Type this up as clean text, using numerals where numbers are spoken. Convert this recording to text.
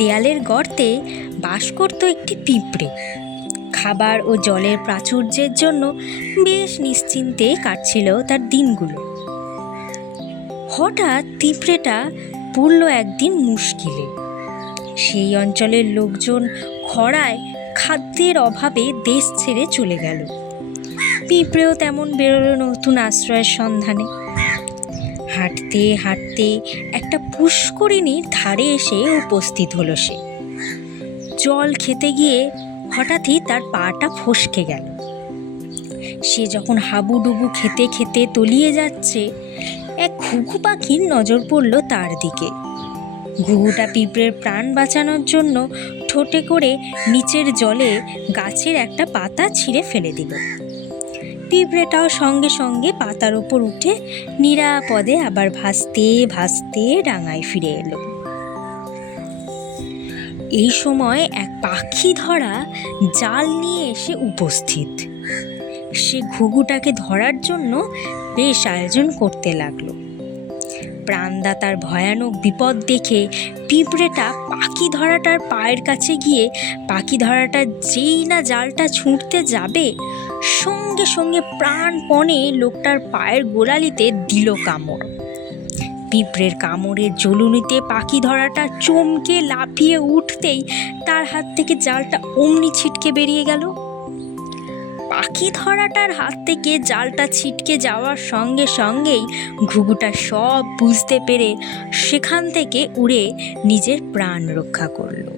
দেয়ালের গর্তে বাস করত একটি পিঁপড়ে। খাবার ও জলের প্রাচুর্যের জন্য বেশ নিশ্চিন্তে কাটছিল তার দিনগুলো। হঠাৎ পিঁপড়েটা পড়ল একদিন মুশকিলে। সেই অঞ্চলের লোকজন খরায় খাদ্যের অভাবে দেশ ছেড়ে চলে গেল। পিঁপড়েও তেমন বেরোলো নতুন আশ্রয়ের সন্ধানে। হাঁটতে হাঁটতে একটা পুষ্করিণীর ধারে এসে উপস্থিত হলো সে। জল খেতে গিয়ে হঠাৎই তার পাটা ফসকে গেল। সে যখন হাবুডুবু খেতে খেতে তলিয়ে যাচ্ছে, এক ঘুঘু পাখির নজর পড়ল তার দিকে। ঘুঘুটা পিঁপড়ের প্রাণ বাঁচানোর জন্য ঠোঁটে করে নিচের জলে গাছের একটা পাতা ছিঁড়ে ফেলে দিল। পিঁপড়েটাও সঙ্গে সঙ্গে পাতার ওপর উঠে নিরাপদে আবার ভাসতে ভাসতে ডাঙায় ফিরে এলো। এই সময় এক পাখি ধরা জাল নিয়ে এসে উপস্থিত। সে ঘুঘুটাকে ধরার জন্য বেশ আয়োজন করতে লাগলো। প্রাণদাতার ভয়ানক বিপদ দেখে পিঁপড়েটা পাখি ধরাটার পায়ের কাছে গিয়ে পাখি ধরাটা যেই না জালটা ছুঁড়তে যাবে, সঙ্গে সঙ্গে প্রাণপণে লোকটার পায়ের গোড়ালিতে দিল কামড়। পিঁপড়ের কামড়ের জ্বলুনিতে পাখি ধরাটা চমকে লাফিয়ে উঠতেই তার হাত থেকে জালটা অমনি ছিটকে বেরিয়ে গেল। পাখি ধরাটার হাত থেকে জালটা ছিটকে যাওয়ার সঙ্গে সঙ্গেই ঘুঘুটা সব বুঝতে পেরে সেখান থেকে উড়ে নিজের প্রাণ রক্ষা করলো।